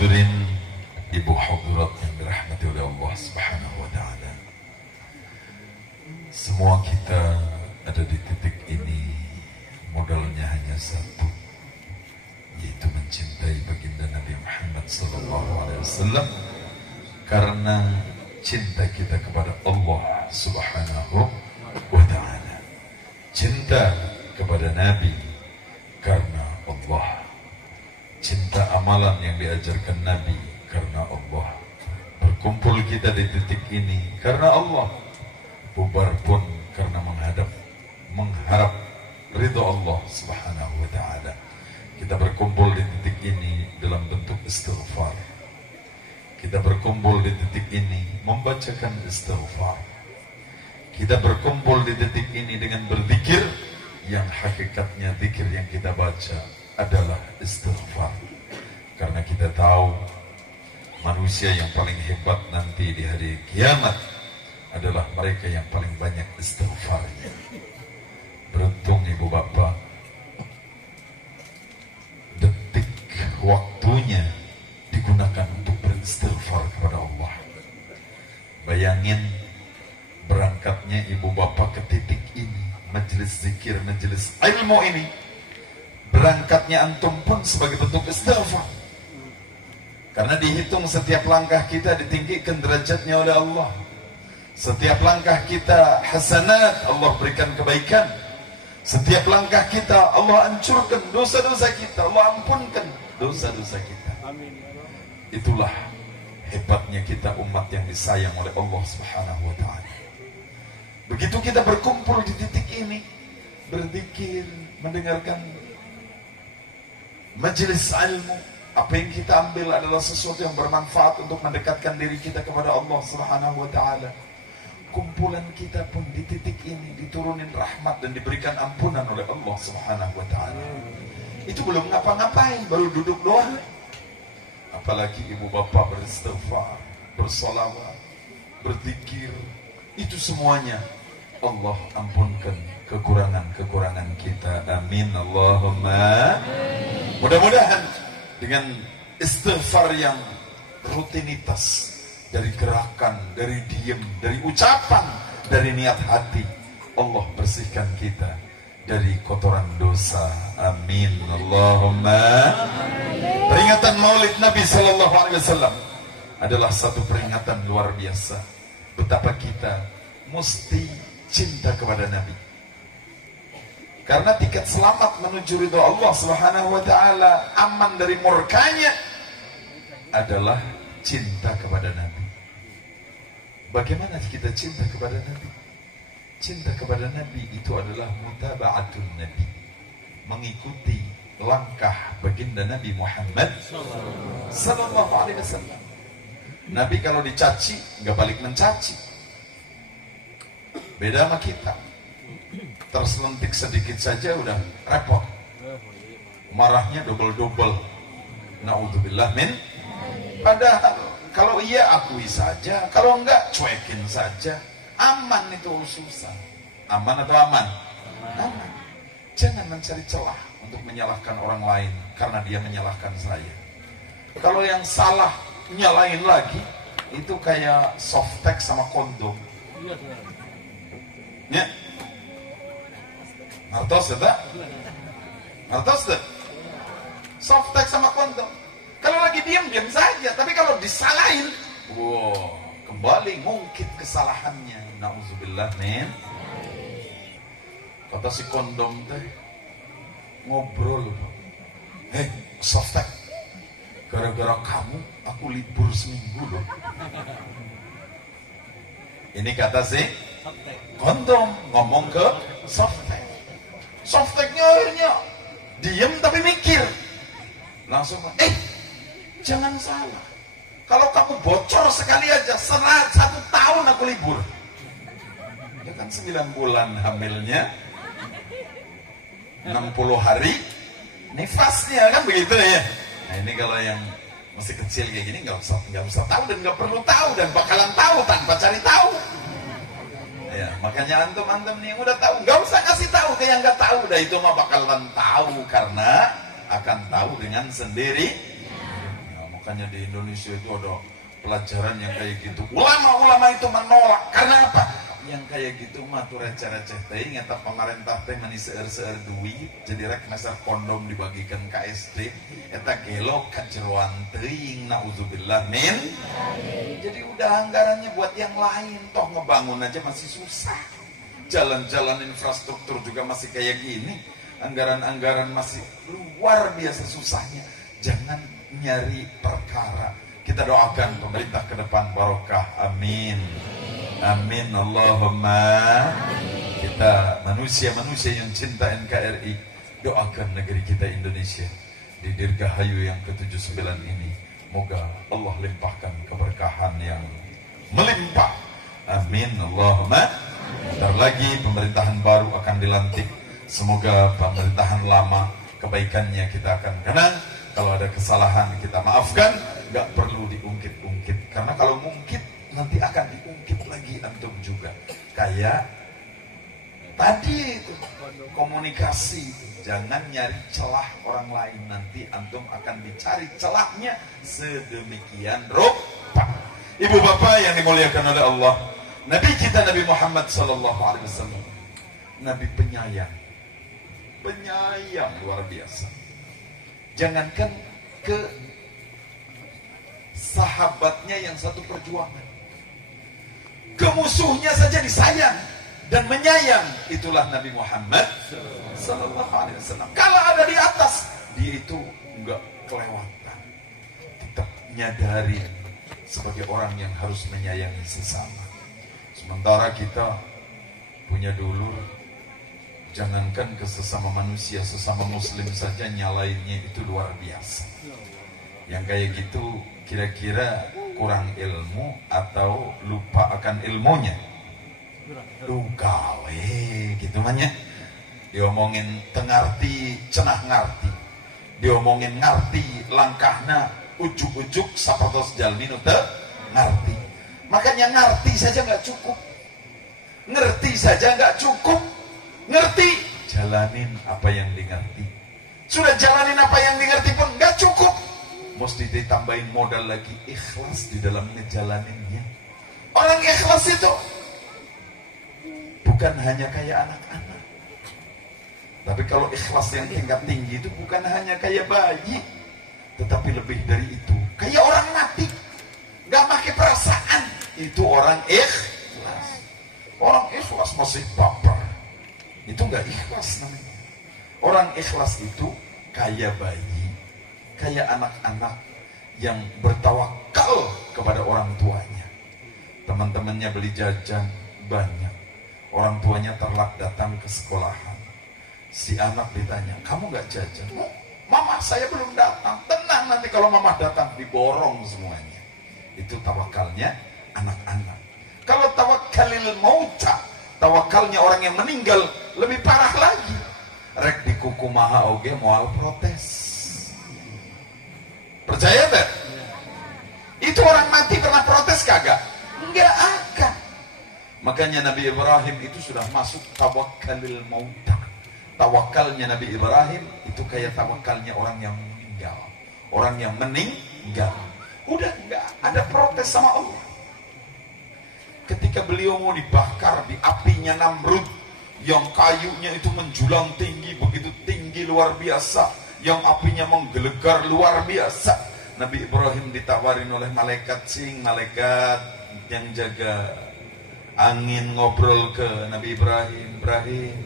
Hadirin ibu hadirat yang dirahmati oleh Allah Subhanahu wa ta'ala, semua kita ada di titik ini modalnya hanya satu, yaitu mencintai baginda Nabi Muhammad SAW. Karena cinta kita kepada Allah Subhanahu wa ta'ala, cinta kepada Nabi karena Allah, cinta amalan yang diajarkan Nabi karena Allah. Berkumpul kita di titik ini karena Allah, bubar pun karena mengharap ridho Allah Subhanahu wa ta'ala. Kita berkumpul di titik ini dalam bentuk istighfar. Kita berkumpul di titik ini membacakan istighfar. Kita berkumpul di titik ini dengan berzikir, yang hakikatnya zikir yang kita baca adalah istighfar. Karena kita tahu manusia yang paling hebat nanti di hari kiamat adalah mereka yang paling banyak istighfarnya. Beruntung ibu bapak, detik waktunya digunakan untuk beristighfar kepada Allah. Bayangin berangkatnya ibu bapak ke titik ini, majelis zikir, majelis ilmu ini, berangkatnya antum pun sebagai bentuk istighfar. Karena dihitung setiap langkah kita ditinggikan derajatnya oleh Allah. Setiap langkah kita hasanat, Allah berikan kebaikan. Setiap langkah kita Allah hancurkan dosa-dosa kita, Allah ampunkan dosa-dosa kita. Itulah hebatnya kita umat yang disayang oleh Allah Subhanahu wa ta'ala. Begitu kita berkumpul di titik ini, berzikir, mendengarkan majelis ilmu, apa yang kita ambil adalah sesuatu yang bermanfaat untuk mendekatkan diri kita kepada Allah Subhanahu wa ta'ala. Kumpulan kita pun di titik ini diturunin rahmat dan diberikan ampunan oleh Allah Subhanahu wa ta'ala. Itu belum ngapa-ngapain, baru duduk doang. Apalagi ibu bapak beristighfar, bersolawat, berzikir, itu semuanya Allah ampunkan kekurangan-kekurangan kita. Amin Allahumma. Mudah-mudahan dengan istighfar yang rutinitas, dari gerakan, dari diam, dari ucapan, dari niat hati, Allah bersihkan kita dari kotoran dosa. Amin Allahumma. Peringatan Maulid Nabi Sallallahu Alaihi Wasallam adalah satu peringatan luar biasa. Betapa kita mesti cinta kepada Nabi. Karena tiket selamat menuju ridho Allah Subhanahu wa ta'ala, aman dari murkanya, adalah cinta kepada Nabi. Bagaimana kita cinta kepada Nabi? Cinta kepada Nabi itu adalah mutaba'atun Nabi, mengikuti langkah baginda Nabi Muhammad Sallallahu Alaihi Wasallam. Nabi kalau dicaci nggak balik mencaci. Beda sama kita, terselentik sedikit saja udah repot, marahnya double-double. Naudzubillah min. Padahal kalau iya akui saja, kalau enggak cuekin saja. Aman itu susah. Aman atau aman? Aman. Jangan mencari celah untuk menyalahkan orang lain karena dia menyalahkan saya. Kalau yang salah nyalain lagi, itu kayak softtek sama kondom. Ya. Ngertos ya? Ngertos tak? Softtek sama kondom. Kalau lagi diam saja, tapi kalau disalahin, wow, kembali ngungkit kesalahannya. Nauzubillah min. Kata si kondom teh ngobrol, hei softtek, gara-gara kamu aku libur seminggu loh. Ini kata si kondom ngomong ke softtek. Softeknya akhirnya diem tapi mikir, langsung jangan salah, kalau kamu bocor sekali aja 1 tahun aku libur. Ya kan 9 bulan hamilnya, 60 hari nifasnya, kan begitu ya. Nah ini kalau yang masih kecil kayak gini nggak usah tahu dan nggak perlu tahu dan bakalan tahu tanpa cari tahu. Ya, makanya antum nih udah tahu, nggak usah kasih tahu ke yang nggak tahu, dah itu mah bakalan tahu karena akan tahu dengan sendiri. Ya, Makanya di Indonesia itu ada pelajaran yang kayak gitu. Ulama-ulama itu menolak. Karena apa? Yang kayak gitu mah tuh receh-receh teh, ngeta pemerintah teh meni seueur-seueur duit, jadi rek meser kondom dibagikan ke SD, eta gelo kajeroan teuing, naudzubillah min. Jadi udah anggarannya buat yang lain, toh ngebangun aja masih susah. Jalan-jalan infrastruktur juga masih kayak gini, anggaran-anggaran masih luar biasa susahnya. Jangan nyari perkara. Kita doakan pemerintah ke depan barokah, amin. Amin Allahumma. Kita manusia-manusia yang cinta NKRI, doakan negeri kita Indonesia di Dirgahayu yang ke-79 ini, moga Allah limpahkan keberkahan yang melimpah, amin Allahumma. Bentar lagi pemerintahan baru akan dilantik. Semoga pemerintahan lama kebaikannya kita akan kenang. Kalau ada kesalahan kita maafkan, gak perlu diungkit-ungkit, karena kalau mungkit nanti akan diungkit lagi antum juga. Kayak tadi itu komunikasi, jangan nyari celah orang lain, nanti antum akan dicari celahnya sedemikian rupa. Ibu bapak yang dimuliakan oleh Allah, Nabi kita Nabi Muhammad SAW, Nabi penyayang, penyayang luar biasa. Jangankan ke sahabatnya yang satu perjuangan, ke musuhnya saja disayang dan menyayang. Itulah Nabi Muhammad SAW. Kalau ada di atas, dia itu enggak kelewatan, tetap nyadari sebagai orang yang harus menyayangi sesama. Sementara kita punya dulur, jangankan ke sesama manusia, sesama muslim saja nyalainnya itu luar biasa. Yang kayak gitu kira-kira kurang ilmu atau lupa akan ilmunya? Luka gitu namanya. Diomongin tengarti cenah ngarti, diomongin ngarti langkahna ujuk-ujuk sapertos jalmi nu teu ngarti. Makanya ngarti saja nggak cukup, ngerti saja nggak cukup, ngerti jalanin apa yang dimengerti. Sudah jalanin apa yang dimengerti pun nggak cukup, mesti ditambahin modal lagi, ikhlas di dalam ngejalaninnya. Orang ikhlas itu bukan hanya kayak anak-anak, tapi kalau ikhlas yang tingkat tinggi itu bukan hanya kayak bayi, tetapi lebih dari itu, kayak orang mati, nggak pakai perasaan. Itu orang ikhlas. Orang ikhlas masih baper, itu nggak ikhlas namanya. Orang ikhlas itu kayak bayi, kayak anak-anak yang bertawakal kepada orang tuanya. Teman-temannya beli jajan banyak, orang tuanya terlak datang ke sekolahan. Si anak ditanya, kamu nggak jajan? Oh, mama saya belum datang. Tenang, nanti kalau mama datang diborong semuanya. Itu tawakalnya anak-anak. Kalau tawakalil mauta, tawakalnya orang yang meninggal, lebih parah lagi. Rek di kuku maha oge moal protes. Percaya tak? Itu orang mati pernah protes kagak? Enggak akan. Makanya Nabi Ibrahim itu sudah masuk tawakalil mauta. Tawakalnya Nabi Ibrahim itu kayak tawakalnya orang yang meninggal. Orang yang meninggal. Udah enggak ada protes sama Allah. Ketika beliau mau dibakar di apinya Namrud, yang kayunya itu menjulang tinggi, begitu tinggi luar biasa, yang apinya menggelegar luar biasa, Nabi Ibrahim ditawarin oleh malaikat malaikat yang jaga angin, ngobrol ke Nabi Ibrahim, Ibrahim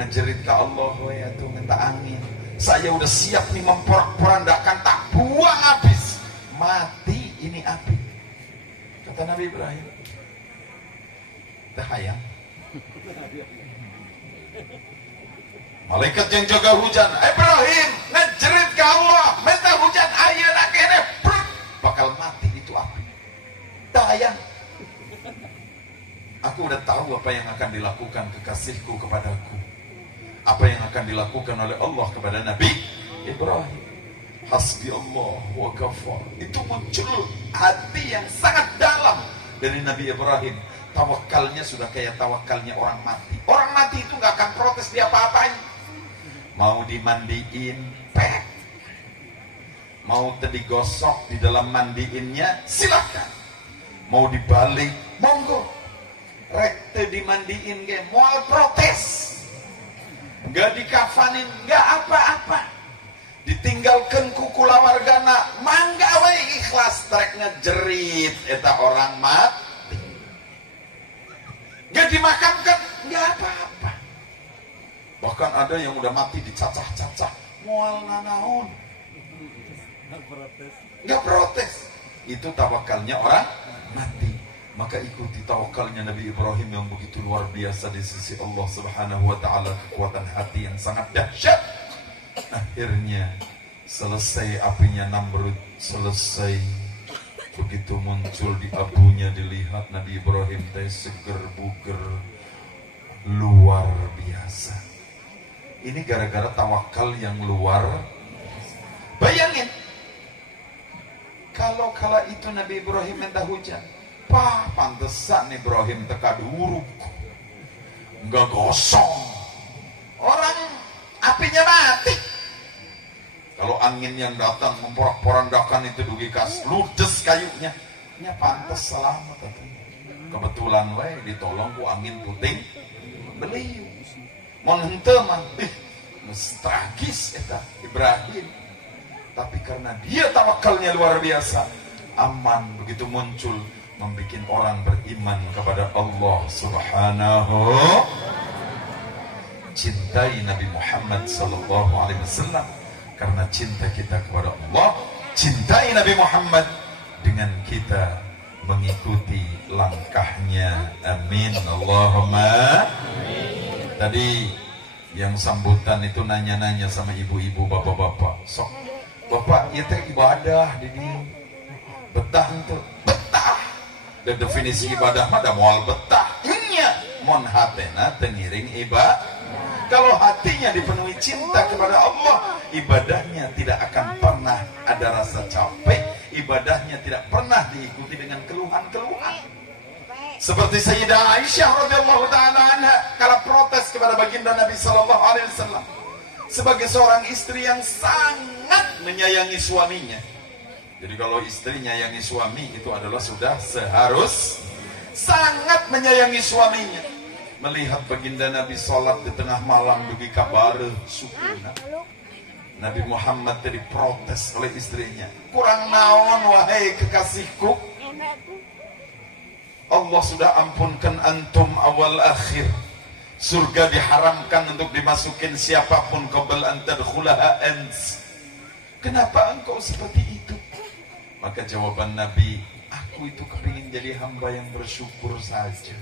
ngejerit ke Allah, ya tuh minta angin, saya udah siap nih memporak-porandakan, tak buang habis, mati ini api. Kata Nabi Ibrahim, tahayang. Malaikat yang jaga hujan, Ibrahim ngejerit ke Allah, minta hujan, ayeuna kene bakal mati itu api. Tahayang. Aku udah tahu apa yang akan dilakukan kekasihku kepadaku, apa yang akan dilakukan oleh Allah kepada Nabi Ibrahim. Hasbi Allah wa kafar. Itu muncul hati yang sangat dalam dari Nabi Ibrahim. Tawakalnya sudah kayak tawakalnya orang mati. Orang mati itu gak akan protes dia apa-apain. Mau dimandiin, pek. Mau digosok di dalam mandiinnya, silahkan. Mau dibalik, monggo. Rek dimandiin ge moal protes. Gak dikafanin, gak apa-apa. Ditinggalkan ku kulawargana, mangga we ikhlas. Trek ngejerit eta orang mati. Gak dimakamkan, gak apa-apa. Bahkan ada yang udah mati dicacah-cacah, moal nanaon. Gak protes. Itu tawakalnya orang mati. Maka ikuti tawakalnya Nabi Ibrahim yang begitu luar biasa di sisi Allah Subhanahu wa ta'ala. Kekuatan hati yang sangat dahsyat. Akhirnya selesai apinya Namrud, selesai. Begitu muncul di abunya, dilihat Nabi Ibrahim teh seger buger, luar biasa. Ini gara-gara tawakal yang luar. Bayangin, kalau kala itu Nabi Ibrahim minta hujan, pantesan Ibrahim teka duruk, nggak gosong, orang apinya mati. Kalau angin yang datang memporak-porandakan itu dugi kas ludes kayunya, nya pantes selamat. Kebetulan we ditolong ku angin puting beliau. Mun henteu mah tragis eta Ibrahim. Tapi karena dia tawakalnya luar biasa, aman. Begitu muncul, membuat orang beriman kepada Allah Subhanahu. Cintai Nabi Muhammad sallallahu alaihi wasallam. Karena cinta kita kepada Allah, cintai Nabi Muhammad dengan kita mengikuti langkahnya. Amin Allahumma. Tadi yang sambutan itu nanya-nanya sama ibu-ibu, bapak-bapak. Sok, bapak, ya teh ibadah di dieu. Betah itu, betah. Dan definisi ibadah mah da moal betah. Nya mon hatena teu ngiring ibadah. Kalau hatinya dipenuhi cinta kepada Allah, ibadahnya tidak akan pernah ada rasa capek. Ibadahnya tidak pernah diikuti dengan keluhan-keluhan. Seperti Sayyidah Aisyah radhiyallahu ta'ala anha kala protes kepada baginda Nabi sallallahu alaihi wasallam. Sebagai seorang istri yang sangat menyayangi suaminya. Jadi kalau istri nyayangi suami itu adalah sudah seharus sangat menyayangi suaminya. Melihat baginda Nabi sholat di tengah malam dugi kabar sukuna. Nabi Muhammad tadi protes oleh istrinya. Kurang naon wahai kekasihku. Allah sudah ampunkan antum awal akhir. Surga diharamkan untuk dimasukin siapapun qabl an tadkhulaha ants. Kenapa engkau seperti itu? Maka jawaban Nabi, aku itu kepingin jadi hamba yang bersyukur saja.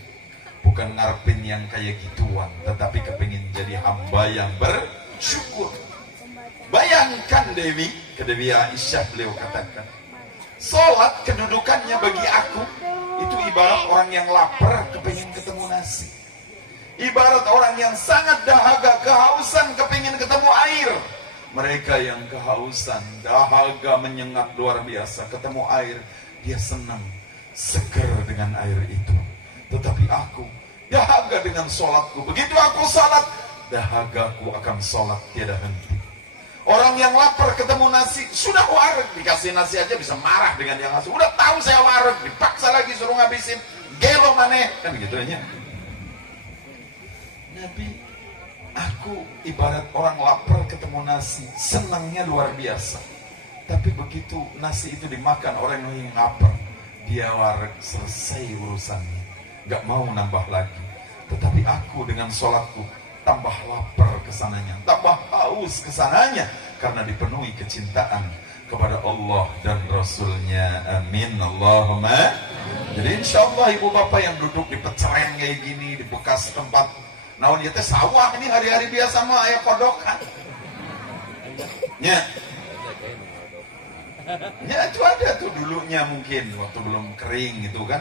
Bukan ngarepin yang kayak gituan, tetapi kepingin jadi hamba yang bersyukur. Bayangkan Dewi, ke Dewi Aisyah beliau katakan, sholat kedudukannya bagi aku itu ibarat orang yang lapar kepingin ketemu nasi. Ibarat orang yang sangat dahaga, kehausan kepingin ketemu air. Mereka yang kehausan, dahaga, menyengat luar biasa, ketemu air, dia senang, seger dengan air itu. Tetapi aku dahaga dengan sholatku. Begitu aku sholat, dahagaku akan sholat tiada henti. Orang yang lapar ketemu nasi, sudah wareg, dikasih nasi aja bisa marah dengan yang ngasih. Udah tahu saya wareg, dipaksa lagi suruh ngabisin, gelo maneh, kan gitu aja. Nabi, aku ibarat orang lapar ketemu nasi, senangnya luar biasa. Tapi begitu nasi itu dimakan orang yang lapar, dia wareg, selesai urusannya. Gak mau nambah lagi. Tetapi aku dengan sholatku tambah lapar kesananya, tambah haus kesananya, karena dipenuhi kecintaan kepada Allah dan Rasulnya. Amin Allahumma. Jadi insya Allah ibu bapak yang duduk di peceren kayak gini, di bekas tempat naon ya teh sawah, ini hari-hari biasa mah aya kodokan. Ya itu ada tuh dulunya mungkin waktu belum kering gitu kan,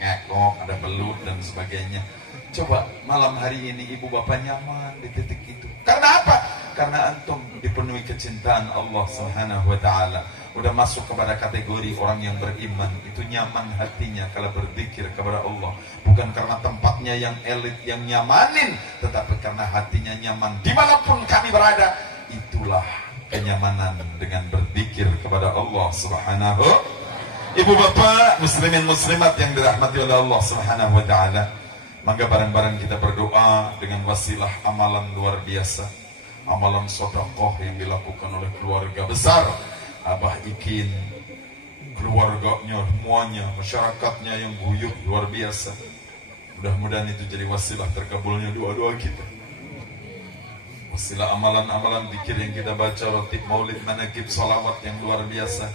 ngekok, ada belut dan sebagainya. Coba malam hari ini ibu bapak nyaman di titik itu. Karena apa? Karena antum dipenuhi kecintaan Allah Subhanahu wa ta'ala. Udah masuk kepada kategori orang yang beriman, itu nyaman hatinya kalau berzikir kepada Allah. Bukan karena tempatnya yang elit yang nyamanin, tetapi karena hatinya nyaman. Dimanapun kami berada, itulah kenyamanan dengan berzikir kepada Allah Subhanahu. Ibu bapak muslimin muslimat yang dirahmati oleh Allah Subhanahu wa taala, maka bareng-bareng kita berdoa dengan wasilah amalan luar biasa, amalan sedekah yang dilakukan oleh keluarga besar Abah Ikin, keluarganya, semuanya, masyarakatnya yang guyup luar biasa. Mudah-mudahan itu jadi wasilah terkabulnya doa-doa kita. Wasilah amalan-amalan zikir yang kita baca, ratib maulid, manakib, salawat yang luar biasa.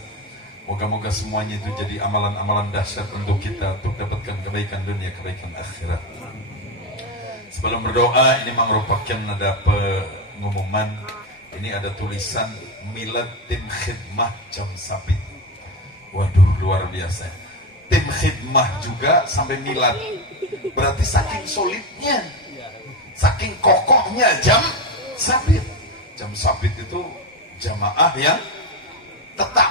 Moga-moga semuanya itu jadi amalan-amalan dahsyat untuk kita, untuk dapatkan kebaikan dunia, kebaikan akhirat. Sebelum berdoa, ini merupakan ada pengumuman. Ini ada tulisan milad tim khidmah jam sabit. Waduh, luar biasa. Tim khidmah juga sampai milad. Berarti saking solidnya, saking kokohnya jam sabit. Jam sabit itu jamaah yang tetap.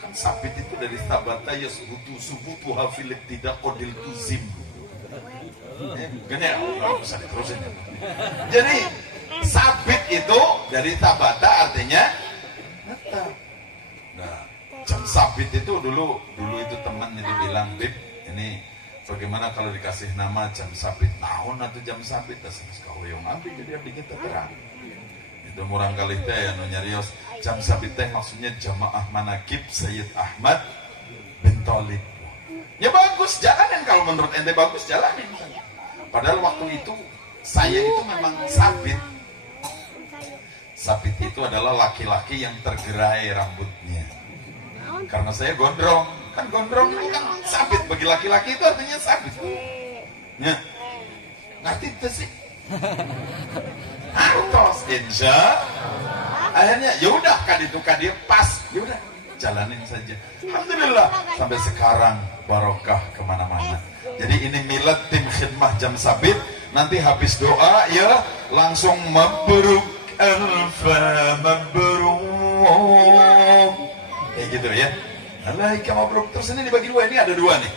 Kan sabit itu dari sabata yasbutu subutu hafilit tidak kodil tuzim. Bukan ya? Nggak bisa diterusin ya. Jadi sabit itu dari sabata artinya tetap. Nah, jam sabit itu dulu itu teman jadi bilang, Bib, ini bagaimana kalau dikasih nama jam sabit tahun atau jam sabit? Terus kau yang ambil jadi abdi kita terang. Itu murang kali teh ya nyarios jam sabit teh maksudnya jamaah manakib Sayyid Ahmad bin Thalib. Ya bagus, jalanin kalau menurut ente bagus jalanin. Padahal waktu itu saya itu memang sabit. Sabit itu adalah laki-laki yang tergerai rambutnya. Karena saya gondrong, kan gondrong kan sabit bagi laki-laki itu artinya sabit. Ya, ngerti itu sih? Terus insya akhirnya yaudah kan itu kan dia pas, yaudah jalanin saja. Alhamdulillah sampai sekarang barokah kemana-mana. Jadi ini milad tim khidmah jam sabit. Nanti habis doa ya langsung mabruk alfa mabruk. Kayak gitu ya. Alaika mabruk. Terus ini dibagi dua, ini ada dua nih.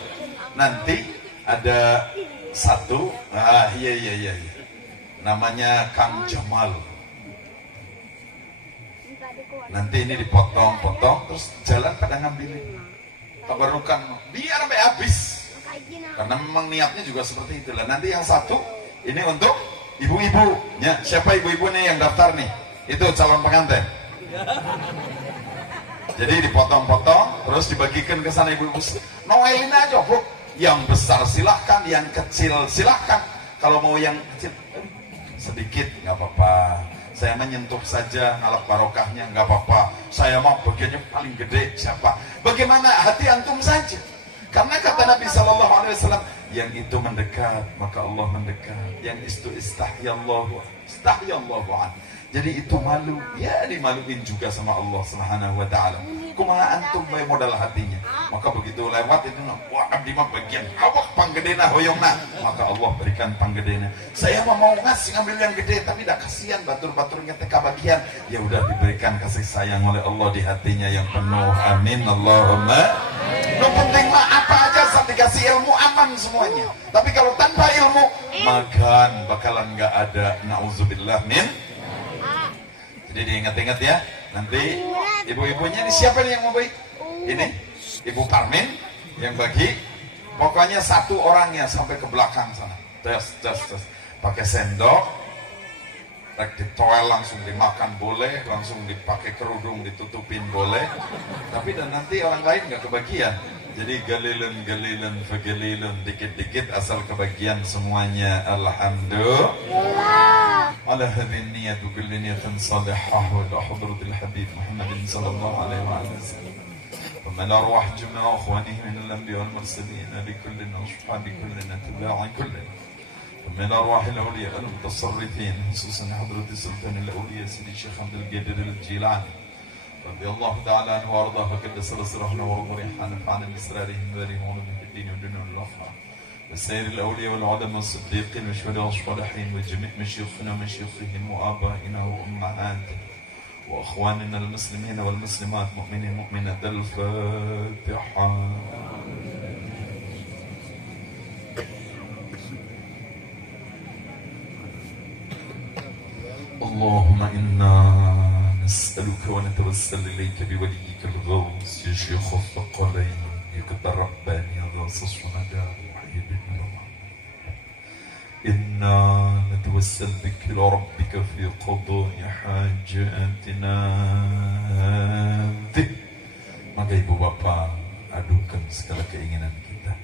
Nanti ada satu, iya. Namanya Kang Jamal. Nanti ini dipotong-potong terus jalan pada ngambilin. Tabarukan biar sampai habis. Karena memang niatnya juga seperti itulah. Nanti yang satu ini untuk ibu-ibu. Ya, siapa ibu-ibu nih yang daftar nih? Itu calon pengantin. Jadi dipotong-potong terus dibagikan ke sana ibu-ibu. Noelin aja, Bu. Yang besar silahkan, yang kecil silahkan. Kalau mau yang kecil sedikit nggak apa-apa. Saya menyentuh saja ngalap barokahnya nggak apa-apa. Saya mau bagiannya paling gede siapa? Bagaimana hati antum saja. Karena kata Nabi Sallallahu Alaihi Wasallam, yang itu mendekat maka Allah mendekat. Yang itu istahyallahu an. Jadi itu malu, ya dimaluin juga sama Allah Subhanahu Wa Taala. Kumaha antum bae modal hatinya. Maka begitu lewat itu, wah abdi mah bagian awak panggedena hoyongna, maka Allah berikan panggedena. Saya mah mau ngasih ngambil yang gede, tapi dah kasihan batur-baturnya teh kabagian. Ya udah diberikan kasih sayang oleh Allah di hatinya yang penuh. Amin Allahumma. Yang penting mah apa aja saat dikasih ilmu aman semuanya. Tapi kalau tanpa ilmu, makan bakalan nggak ada. Nauzubillah min. Jadi diingat-ingat ya. Nanti ibu-ibunya ini siapa nih yang mau bagi? Ini Ibu Parmin yang bagi. Pokoknya satu orangnya sampai ke belakang sana. Tes. Pakai sendok. Rek ditoel langsung dimakan boleh, langsung dipakai kerudung ditutupin boleh. Tapi dan nanti orang lain nggak kebagian. Jadi galilun, fagalilun, dikit-dikit asal kebagian semuanya. Alhamdulillah. على هذه النية بكل نية صالحة وإلى حضرة الحبيب محمد صلى الله عليه وعلى وسلم ومن أرواح جميع أخوانه من الأنبياء والمرسلين لكل أصحاب كل أتباع كل ومن أرواح الأولياء المتصرفين خصوصا حضرة سلطان الأولياء سيدي الشيخ عبد القادر الجيلاني رضي الله تعالى عنه وأرضاه وقدس سرنا ورحمنا نفعنا بأسرارهم وبارهم في الدين والدنيا والآخرة وسائر الأولياء والعلماء والصديقين والشهداء والصالحين وجميع مشيخنا ومشيخهم وآبائنا وأمهاتنا وأخواننا المسلمين والمسلمات مؤمنين مؤمنات. الفاتحة. اللهم إنا نسأل نسألك ونتوسل إليك بوليك الغوث يا شيخ الثقلين يقدر رباني غاص الصندى محيي بالله. إنا نتوسل بك إلى ربك في قضاء حاجاتنا. Maka ibu bapak adukan segala keinginan kita.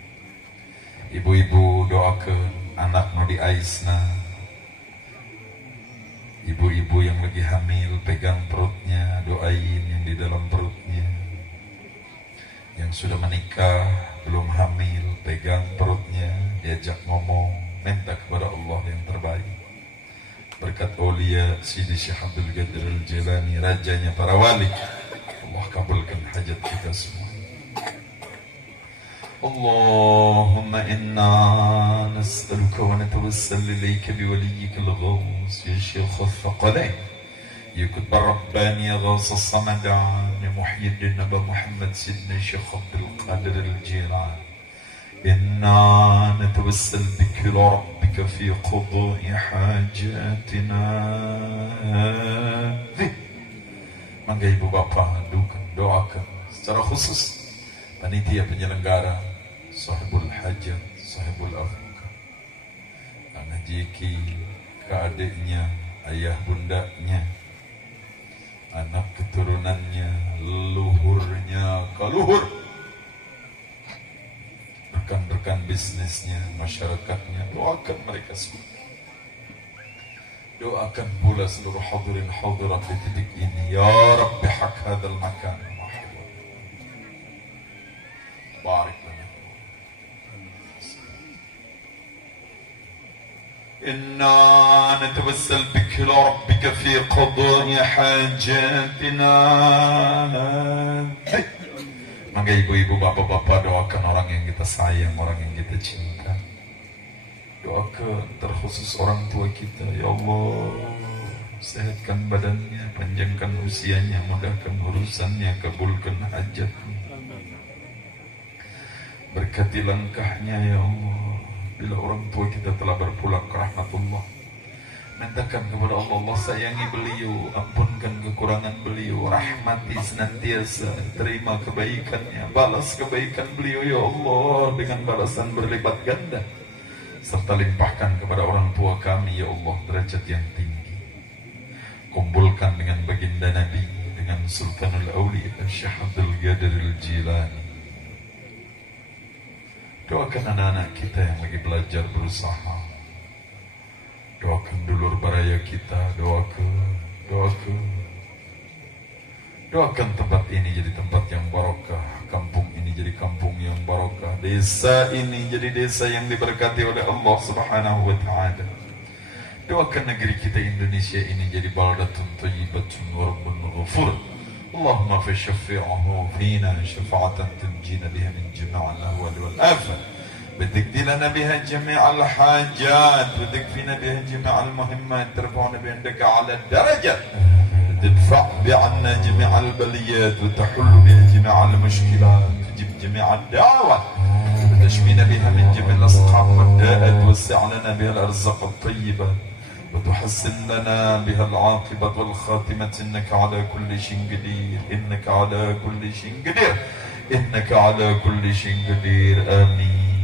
Ibu-ibu doakan anak no di aisna. Ibu-ibu yang lagi hamil pegang perutnya, doain yang di dalam perutnya. Yang sudah menikah belum hamil pegang perutnya, diajak ngomong, minta kepada Allah yang terbaik. Berkat Aulia Sidi Syekh Abdul Qadir Al-Jilani, rajanya para wali, Allah kabulkan hajat kita semua. Allahumma inna nas'aluka wa natawassal ilayka biwaliyyika al-ghawth ya Syekh al-Thaqalain ya Qutb Rabbani ya Ghaus as-Samadan ya Muhyiddin Nabi Muhammad Sidna Syekh Abdul Qadir Al-Jilani. Inna natawassal bika ila rabbika fi qada'i hajatina. Maka ibu bapak doakan secara khusus panitia penyelenggara, sahibul hajat, sahibul afkar, anak jiki, ke adiknya, ayah bundanya, anak keturunannya, leluhurnya, kaluhur, rekan-rekan bisnisnya, masyarakatnya, doakan mereka semua. Doakan pula seluruh hadirin hadirat di titik ini. Ya Rabbi hak hadal makan. Barik lana. Inna natawassal bika ila rabbika fi qada'i hajatina. Maka ibu-ibu, bapak-bapak doakan orang yang kita sayang, orang yang kita cinta. Doakan terkhusus orang tua kita. Ya Allah, sehatkan badannya, panjangkan usianya, mudahkan urusannya, kabulkan hajatnya. Berkati langkahnya ya Allah. Bila orang tua kita telah berpulang ke rahmatullah, mintakan kepada Allah, Allah sayangi beliau, ampunkan kekurangan beliau, rahmati senantiasa, terima kebaikannya, balas kebaikan beliau ya Allah dengan balasan berlipat ganda, serta limpahkan kepada orang tua kami ya Allah derajat yang tinggi. Kumpulkan dengan baginda Nabi, dengan Sultanul Awliya Syekh Abdul Qadir Al-Jilani. Doakan anak-anak kita yang lagi belajar berusaha. Doakan dulur baraya kita, doakan tempat ini jadi tempat yang barokah, kampung ini jadi kampung yang barokah, desa ini jadi desa yang diberkati oleh Allah Subhanahu wa Ta'ala. Doakan negeri kita Indonesia ini jadi baldatun thayyibatun wa rabbun ghafur. Allahumma fashaffi'uhu fina syafa'atan tunjina biha min jami'il ahwali wal afat. وتقضي لنا بها جميع الحاجات وتكفينا بها جميع المهمات ترفعنا بعندك على الدرجات وتدفع بعنا جميع البليات وتحل بها جميع المشكلات وتجيب جميع الدعوات وتشفينا بها من جميع الأسقام والداءات وتوسع لنا بها الأرزاق الطيبة وتحسن لنا بها العاقبة والخاتمة إنك على كل شيء قدير إنك على كل شيء قدير إنك على كل شيء قدير آمين.